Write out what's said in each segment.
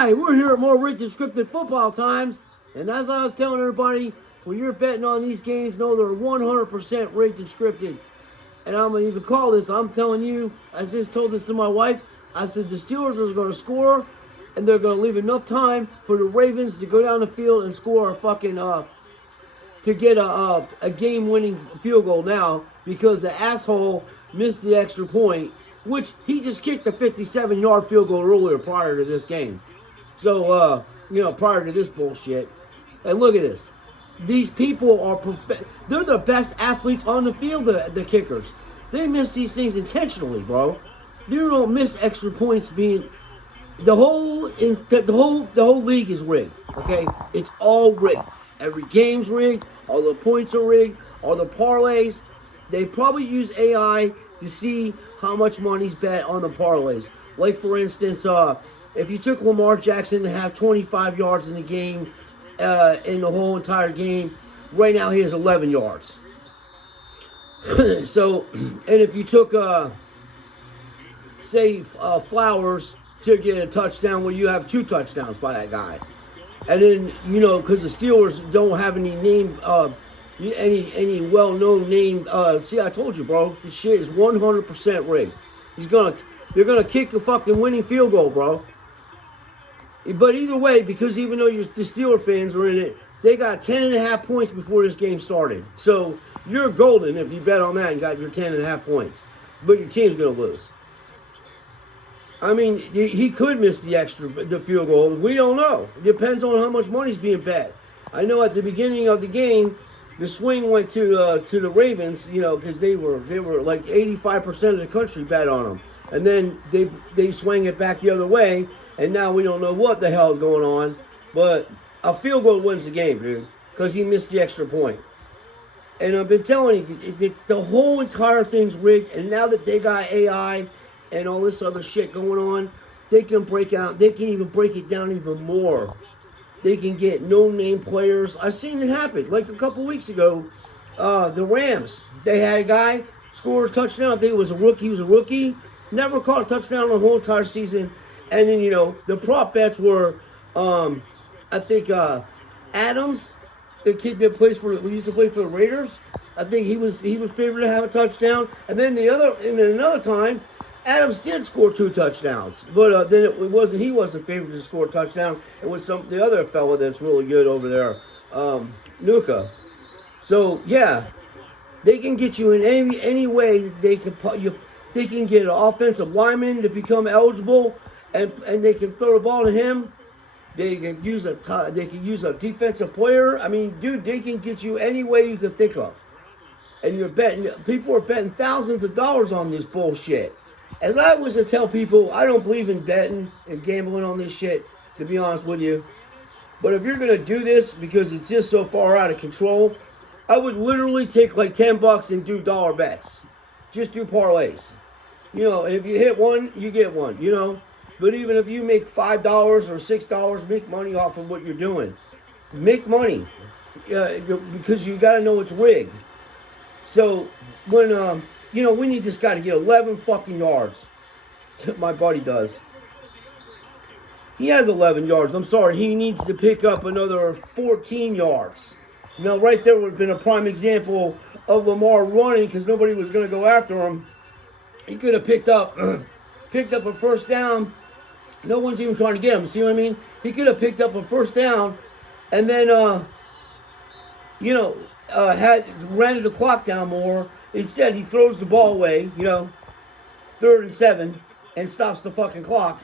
Hi, we're here at More Rigged and Scripted Football Times. And as I was telling everybody, when you're betting on these games, know they're 100% rigged and scripted. And I'm going to even call this, I'm telling you, I just told this to my wife, I said the Steelers are going to score, and they're going to leave enough time for the Ravens to go down the field and score a fucking, to get a game-winning field goal now, because the asshole missed the extra point, which he just kicked a 57-yard field goal earlier prior to this game. So, prior to this bullshit. And look at this. These people are they're the best athletes on the field, the kickers. They miss these things intentionally, bro. You don't miss extra points being the whole league is rigged, okay? It's all rigged. Every game's rigged, all the points are rigged, all the parlays. They probably use AI to see how much money's bet on the parlays. Like, for instance, if you took Lamar Jackson to have 25 yards in the game, in the whole entire game, right now he has 11 yards. So, and if you took, say, Flowers to get a touchdown, well, you have 2 touchdowns by that guy. And then, because the Steelers don't have any name, any well-known name. See, I told you, bro. This shit is 100% rigged. They're gonna kick a fucking winning field goal, bro. But either way, because even though the Steelers fans are in it, they got 10.5 points before this game started. So you're golden if you bet on that and got your 10.5 points. But your team's gonna lose. I mean, he could miss the field goal. We don't know. It depends on how much money's being bet. I know at the beginning of the game, the swing went to the Ravens, because they were like 85% of the country bet on them, and then they swing it back the other way, and now we don't know what the hell is going on. But a field goal wins the game, dude, because he missed the extra point. And I've been telling you, the whole entire thing's rigged, and now that they got AI and all this other shit going on, they can even break it down even more. They can get no-name players. I've seen it happen. Like a couple weeks ago, the Rams, they had a guy score a touchdown. I think it was a rookie. He was a rookie. Never caught a touchdown the whole entire season. And then, the prop bets were, I think, Adams, the kid that used to play for the Raiders. I think he was favored to have a touchdown. And then another time, Adams did score 2 touchdowns, but then he wasn't favored to score a touchdown. It was the other fella that's really good over there, Nuka. So yeah, they can get you in any way. They can get an offensive lineman to become eligible, and they can throw the ball to him. They can use a defensive player. I mean, dude, they can get you any way you can think of. And people are betting thousands of dollars on this bullshit. As I was to tell people, I don't believe in betting and gambling on this shit, to be honest with you. But if you're going to do this because it's just so far out of control, I would literally take like $10 and do dollar bets. Just do parlays. And if you hit one, you get one, But even if you make $5 or $6, make money off of what you're doing. Make money. Because you got to know it's rigged. So when... we need this guy to get 11 fucking yards. My buddy does. He has 11 yards. I'm sorry. He needs to pick up another 14 yards. Right there would have been a prime example of Lamar running because nobody was going to go after him. He could have picked up a first down. No one's even trying to get him. See what I mean? He could have picked up a first down and then, ran the clock down more. Instead, he throws the ball away, 3rd and 7, and stops the fucking clock.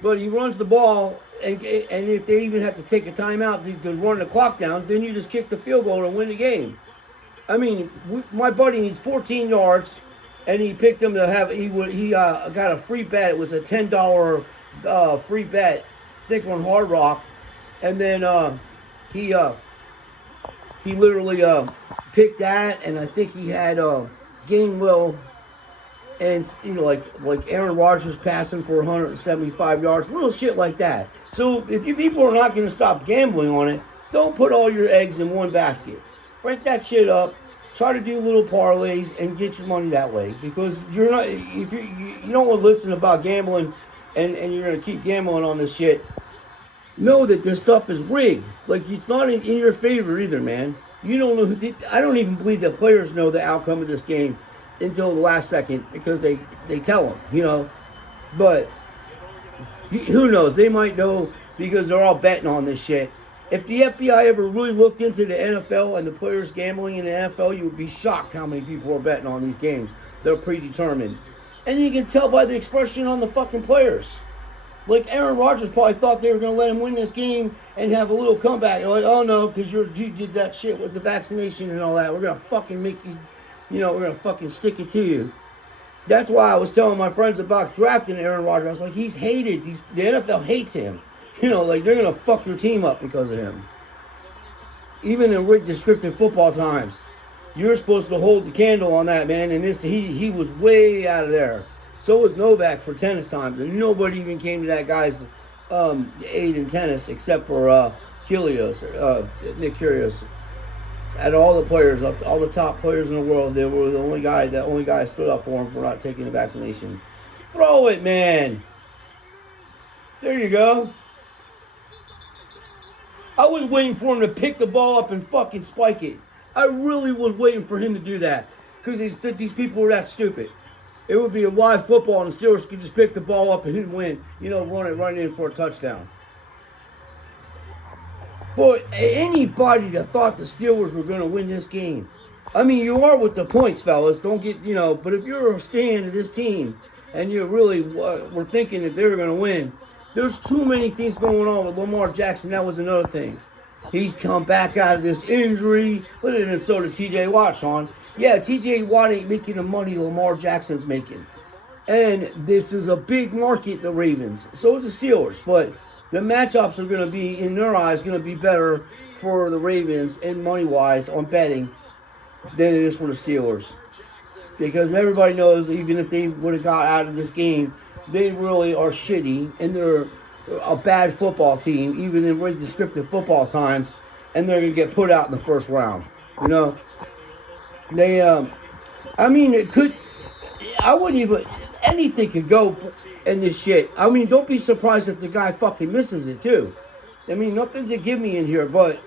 But he runs the ball, and if they even have to take a timeout to run the clock down, then you just kick the field goal and win the game. I mean, my buddy needs 14 yards, and he picked him to have. He got a free bet. It was a $10 free bet. I think on Hard Rock, and then he literally picked that, and I think he had Gainwell and like Aaron Rodgers passing for 175 yards, little shit like that. So if you people are not going to stop gambling on it, don't put all your eggs in one basket. Break that shit up. Try to do little parlays and get your money that way, because you're not, if you don't want to listen about gambling and you're going to keep gambling on this shit, know that this stuff is rigged. Like, it's not in your favor either, man. You don't know. I don't even believe the players know the outcome of this game until the last second because they tell them, But who knows? They might know because they're all betting on this shit. If the FBI ever really looked into the NFL and the players gambling in the NFL, you would be shocked how many people are betting on these games. They're predetermined. And you can tell by the expression on the fucking players. Like Aaron Rodgers probably thought they were going to let him win this game and have a little comeback. They're like, oh no, because you did that shit with the vaccination and all that. We're going to fucking make you, we're going to fucking stick it to you. That's why I was telling my friends about drafting Aaron Rodgers. I was like, he's hated. The NFL hates him. Like they're going to fuck your team up because of him. Even in rigged descriptive football times, you're supposed to hold the candle on that, man. And he was way out of there. So was Novak for tennis times, and nobody even came to that guy's aid in tennis except for Nick Kyrgios. Out of all the players, all the top players in the world, they were the only guy stood up for him for not taking the vaccination. Throw it, man. There you go. I was waiting for him to pick the ball up and fucking spike it. I really was waiting for him to do that because these people were that stupid. It would be a live football and the Steelers could just pick the ball up and he'd win, run in for a touchdown. But anybody that thought the Steelers were going to win this game, I mean, you are with the points, fellas. Don't get, but if you're a fan of this team and you really were thinking that they were going to win, there's too many things going on with Lamar Jackson. That was another thing. He's come back out of this injury. But then so did T.J. Watt, Sean. Yeah, T.J. Watt ain't making the money Lamar Jackson's making. And this is a big market, the Ravens. So is the Steelers. But the matchups are going to be, in their eyes, going to be better for the Ravens and money-wise on betting than it is for the Steelers. Because everybody knows even if they would have got out of this game, they really are shitty. And they're a bad football team, even in very descriptive football times. And they're going to get put out in the first round. They, it could, I wouldn't even, anything could go in this shit. I mean, don't be surprised if the guy fucking misses it too. I mean, nothing's a gimme in here, but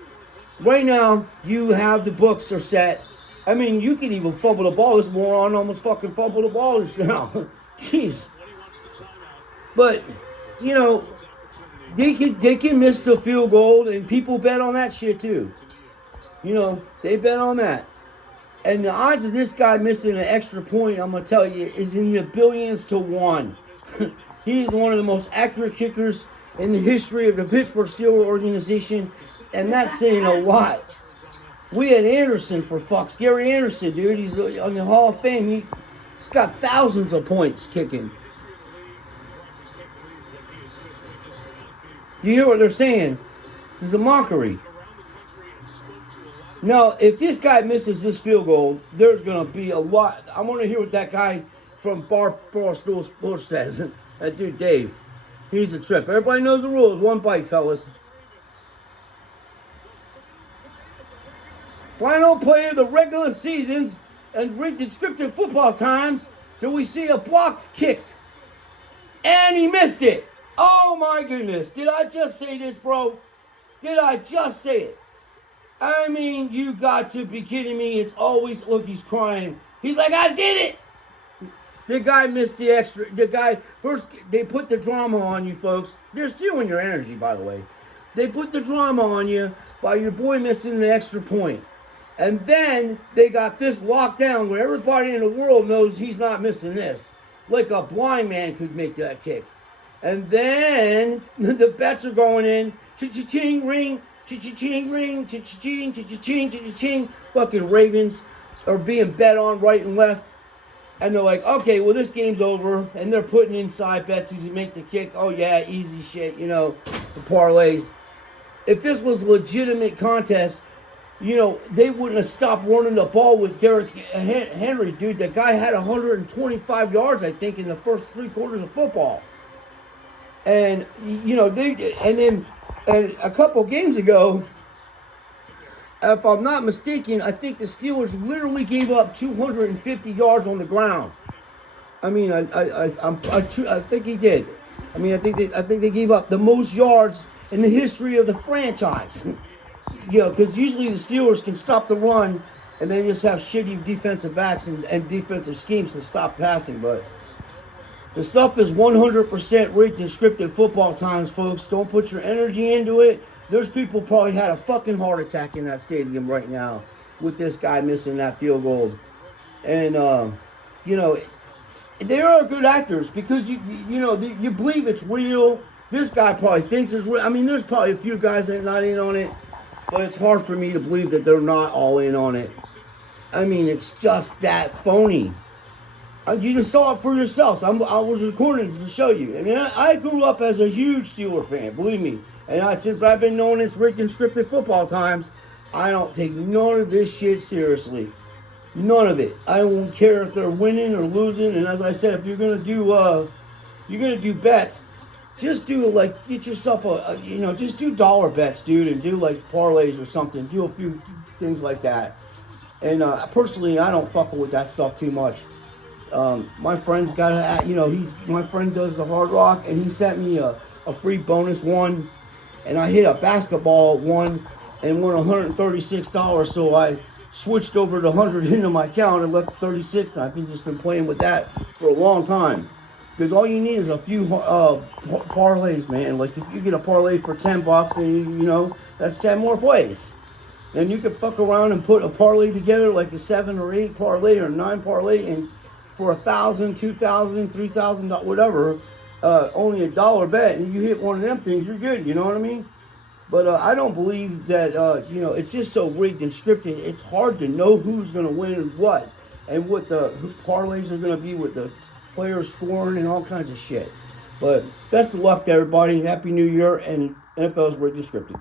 right now, you have the books are set. I mean, you can even fumble the ball. This moron almost fucking fumbled the ball just now. Jeez. But, they can miss the field goal, and people bet on that shit too. They bet on that. And the odds of this guy missing an extra point, I'm going to tell you, is in the billions to one. He is one of the most accurate kickers in the history of the Pittsburgh Steelers organization, and that's saying a lot. We had Anderson for fucks. Gary Anderson, dude. He's on the Hall of Fame. He's got thousands of points kicking. Do you hear what they're saying? This is a mockery. Now, if this guy misses this field goal, there's going to be a lot. I want to hear what that guy from Barstool Sports says. That dude, Dave. He's a trip. Everybody knows the rules. One bite, fellas. Final play of the regular seasons and descriptive football times. Do we see a block kicked? And he missed it. Oh my goodness. Did I just say this, bro? Did I just say it? I mean, you got to be kidding me. It's always, look, he's crying. He's like, I did it. The guy missed the extra. The guy, first, they put the drama on you, folks. They're stealing your energy, by the way. They put the drama on you by your boy missing the extra point. And then they got this locked down where everybody in the world knows he's not missing this. Like a blind man could make that kick. And then the bets are going in. Cha-cha-ching, ring. Cha-cha-ching, ring. Cha-cha-ching, cha-cha-ching, cha-cha-ching. Fucking Ravens are being bet on right and left. And they're like, okay, well, this game's over. And they're putting inside bets as you make the kick. Oh, yeah, easy shit, the parlays. If this was a legitimate contest, they wouldn't have stopped running the ball with Derrick Henry, dude. That guy had 125 yards, I think, in the first 3 quarters of football. And, and a couple games ago, if I'm not mistaken, I think the Steelers literally gave up 250 yards on the ground. I mean, I think he did. I mean, I think they gave up the most yards in the history of the franchise. Because usually the Steelers can stop the run and they just have shitty defensive backs and defensive schemes to stop passing. But the stuff is 100% rigged and scripted football times, folks. Don't put your energy into it. There's people probably had a fucking heart attack in that stadium right now with this guy missing that field goal. And, they are good actors because, you believe it's real. This guy probably thinks it's real. I mean, there's probably a few guys that are not in on it, but it's hard for me to believe that they're not all in on it. I mean, it's just that phony. You just saw it for yourselves. I was recording to show you. I mean, I grew up as a huge Steeler fan, believe me. And since I've been known as rigged and scripted football times, I don't take none of this shit seriously. None of it. I don't care if they're winning or losing. And as I said, if you're gonna do bets, just do get yourself just do dollar bets, dude, and do like parlays or something. Do a few things like that. And personally, I don't fuck with that stuff too much. My friend's got my friend does the Hard Rock, and he sent me a free bonus one, and I hit a basketball one and won $136. So I switched over to 100 into my account and left 36, and I've just been playing with that for a long time. Because all you need is a few parlays, man. Like if you get a parlay for $10, and that's 10 more plays. Then you could fuck around and put a parlay together, like a 7 or 8 parlay or 9 parlay, and for $1,000, $2,000, $3,000, whatever, only $1 bet, and you hit one of them things, you're good. You know what I mean? But I don't believe that. It's just so rigged and scripted. It's hard to know who's going to win and what the parlays are going to be with the players scoring and all kinds of shit. But best of luck to everybody. Happy New Year, and NFL's rigged and scripted.